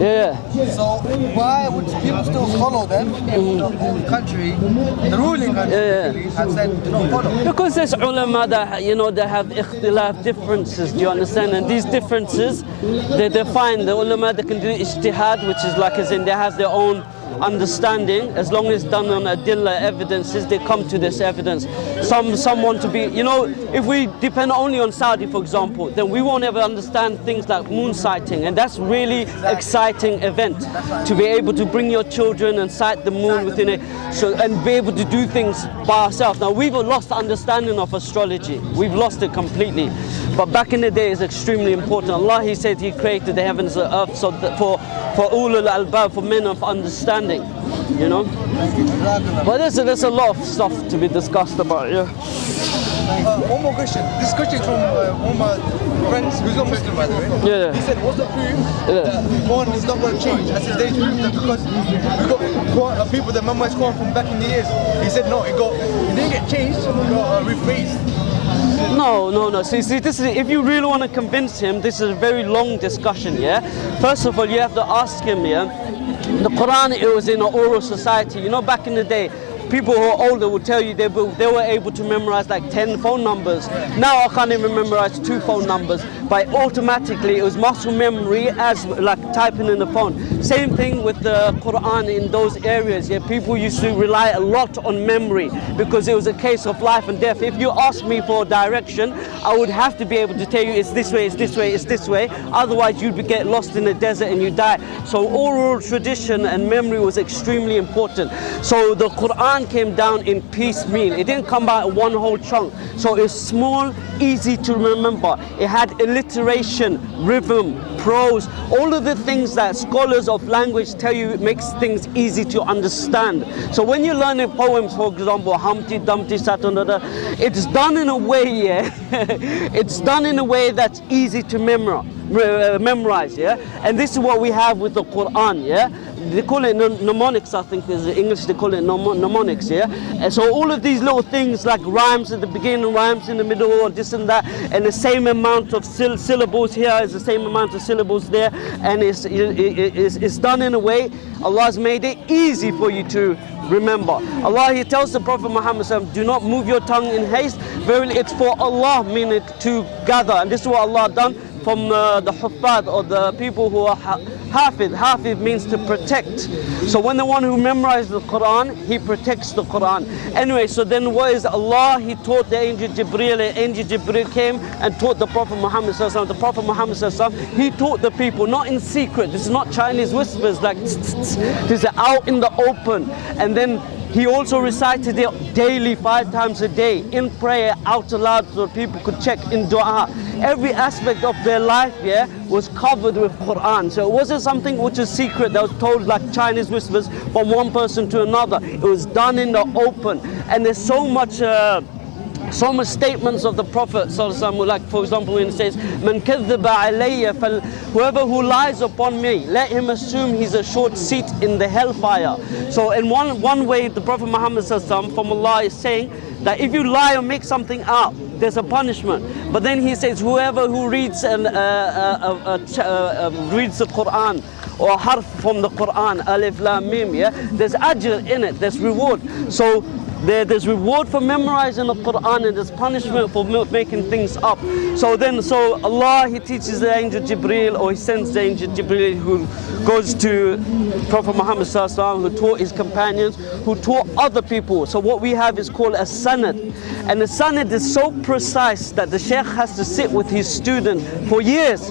Yeah. So why would people still follow them if the whole country, the ruling country, has said do not follow? Because there's ulama that, you know, they have ikhtilaf, differences, do you understand? And these differences, they define the ulama that can do ijtihad, which is like as in they have their own understanding. As long as it's done on adilla, evidences, they come to this evidence. Some want to be, you know, if we depend only on Saudi, for example, then we won't ever understand things like moon sighting, and that's really exciting event to be able to bring your children and sight the moon within it, so, and be able to do things by ourselves. Now we've lost the understanding of astrology, we've lost it completely, but back in the day it's extremely important. Allah, He said He created the heavens and earth so that for ulul albab, for men of understanding, you know. But there's a lot of stuff to be discussed about, yeah. One more question. This question is from one of my friends who's not Muslim, by the way. Yeah. He said, what's the proof that Quran is not going to change? I said, they prove that because we got Quran, people that memorized Quran from back in the years. He said, no, it didn't get changed, it got rephrased. No. See, this is, if you really want to convince him, this is a very long discussion, yeah? First of all, you have to ask him, yeah? The Quran, it was in an oral society. You know, back in the day, people who are older will tell you they were able to memorize like 10 phone numbers. Now I can't even memorize 2 phone numbers, but automatically it was muscle memory as like typing in the phone. Same thing with the Quran in those areas. Yeah, people used to rely a lot on memory because it was a case of life and death. If you ask me for direction, I would have to be able to tell you it's this way, it's this way, it's this way. Otherwise you'd get lost in the desert and you die. So oral tradition and memory was extremely important. So the Quran came down in piecemeal. It didn't come out in one whole chunk. So it's small, easy to remember. It had alliteration, rhythm, prose, all of the things that scholars of language tell you it makes things easy to understand. So when you're learning poems, for example, Humpty Dumpty sat on the, it's done in a way, yeah, it's done in a way that's easy to memorize, yeah. And this is what we have with the Quran, yeah. They call it mnemonics, I think in English they call it mnemonics, yeah. And so all of these little things like rhymes at the beginning, rhymes in the middle, or this and that, and the same amount of syllables here is the same amount of syllables there, and it's done in a way, Allah's made it easy for you to remember. Allah, He tells the Prophet Muhammad, do not move your tongue in haste. Verily it's for Allah, meaning to gather. And this is what Allah done from the huffaz, or the people who are hafid. Hafid means to protect. So when the one who memorized the Quran, he protects the Quran. Anyway, so then what is Allah? He taught the angel Jibreel, and angel Jibreel came and taught the Prophet Muhammad. The Prophet Muhammad, he taught the people, not in secret. This is not Chinese whispers, like this is out in the open. And then he also recited it daily, 5 times a day, in prayer, out aloud, so people could check in dua. Every aspect of their life, yeah, was covered with Quran. So it wasn't something which is secret that was told like Chinese whispers from one person to another. It was done in the open. And there's so much statements of the Prophet ﷺ, like for example when it says, "Man kadhaba alayya," whoever who lies upon me, let him assume he's a short seat in the hellfire. So in one way, the Prophet Muhammad ﷺ from Allah is saying that if you lie or make something up, there's a punishment. But then he says, whoever who reads reads the Quran, or harf from the Quran, alif lam mim, yeah, there's ajr in it, there's reward. So there's reward for memorizing the Quran, and there's punishment for making things up. So Allah, He teaches the angel Jibreel, or He sends the angel Jibreel, who goes to Prophet Muhammad ﷺ, who taught his companions, who taught other people. So what we have is called a sanad. And the sanad is so precise that the sheikh has to sit with his student for years.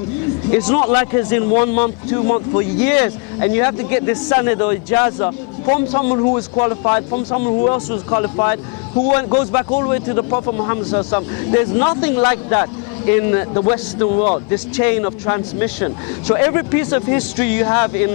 It's not like as in 1 month, 2 months, for years. And you have to get this sanad or ijazah from someone who is qualified, from someone who else was qualified, who goes back all the way to the Prophet Muhammad ﷺ. There's nothing like that in the Western world, this chain of transmission. So every piece of history you have in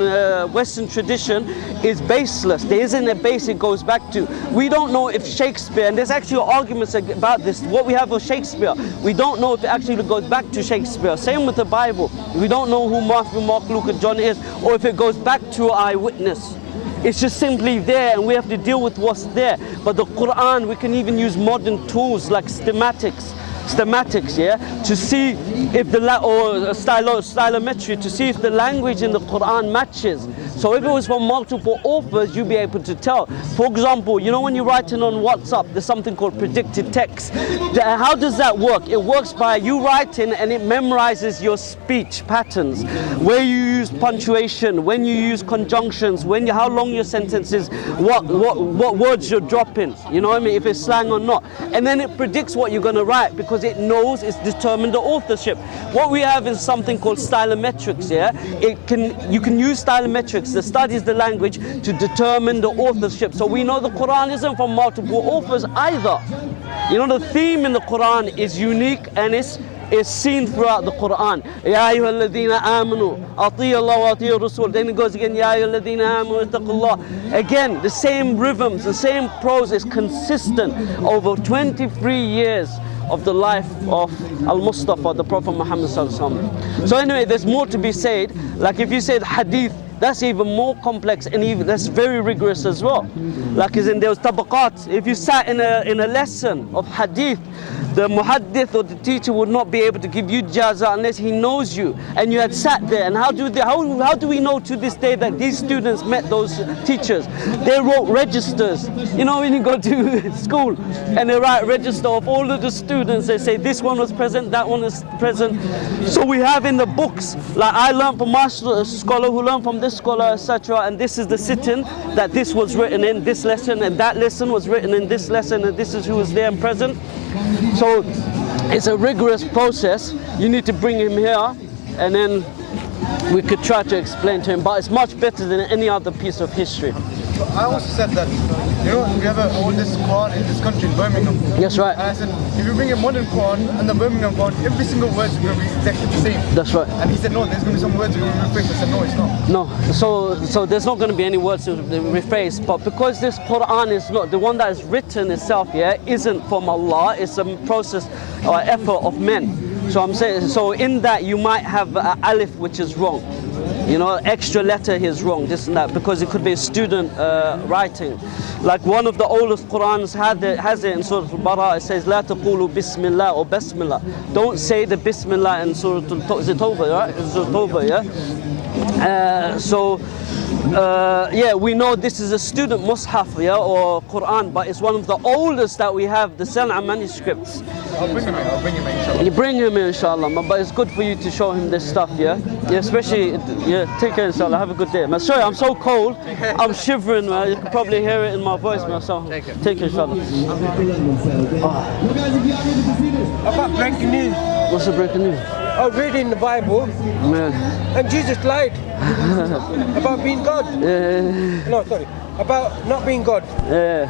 Western tradition is baseless. There isn't a base it goes back to. We don't know if Shakespeare, and there's actually arguments about this, what we have of Shakespeare, we don't know if it actually goes back to Shakespeare. Same with the Bible. We don't know who Matthew, Mark, Luke, and John is, or if it goes back to eyewitness. It's just simply there, and we have to deal with what's there. But the Quran, we can even use modern tools like schematics. stemmatics, yeah, to see if the stylometry, to see if the language in the Quran matches. So if it was from multiple authors, you'd be able to tell. For example, you know when you're writing on WhatsApp, there's something called predicted text. How does that work? It works by you writing and it memorizes your speech patterns, where you use punctuation, when you use conjunctions, how long your sentence is, what words you're dropping, you know what I mean, if it's slang or not. And then it predicts what you're going to write because it knows it's determined the authorship. What we have is something called stylometrics, yeah? You can use stylometrics that studies the language to determine the authorship. So we know the Quran isn't from multiple authors either. You know, the theme in the Quran is unique and is seen throughout the Quran. Ya ayyuhalladhina amanu ati'u Allah wa ati'u Rasul. Then it goes again, Ya ayyuhalladhina amanu ittaqullah. Again, the same rhythms, the same prose is consistent over 23 years of the life of Al-Mustafa, the Prophet Muhammad sallallahu alaihi wasallam. So anyway, there's more to be said. Like if you said hadith, that's even more complex and even that's very rigorous as well. Like as in there was tabaqat. If you sat in a lesson of hadith, the muhaddith or the teacher would not be able to give you jaza unless he knows you and you had sat there. And how do we know to this day that these students met those teachers? They wrote registers. You know when you go to school and they write register of all of the students, they say this one was present, that one is present. So we have in the books, like I learned from my scholar who learned from this scholar, etc. And this is the sitting that this was written in this lesson, and that lesson was written in this lesson, and this is who was there and present. So it's a rigorous process. You need to bring him here, and then we could try to explain to him. But it's much better than any other piece of history. I also said that, you know, we have all this Quran in this country, in Birmingham. Yes, right. And I said, if you bring a modern Quran and the Birmingham Quran, every single word is going to be exactly the same. That's right. And he said, no, there's going to be some words you're going to rephrase. I said, no, it's not. No, so there's not going to be any words to rephrase. But because this Quran is not, the one that is written itself, yeah, isn't from Allah, it's a process or effort of men. So I'm saying, so in that you might have alif which is wrong. You know, extra letter here is wrong, this and that, because it could be a student writing. Like one of the oldest Qurans has it in Surah Al-Baqarah. It says, "La taqulu Bismillah" or Bismillah. Don't say the Bismillah in Surah Al-Tawbah, right? Surah Al-Tawbah, yeah. Yeah, we know this is a student mushaf, yeah, or Quran, but it's one of the oldest that we have, the San'a manuscripts. I'll bring him in, inshallah. You bring him in, inshallah, but it's good for you to show him this stuff, yeah? Yeah, especially, yeah, take care, inshallah, have a good day. Man, sorry, I'm so cold, I'm shivering, man. You can probably hear it in my voice, man, so take care, inshallah. About breaking news. What's the breaking news? I was reading the Bible, and Jesus lied about being God. Yeah. No, sorry, about not being God. Yeah.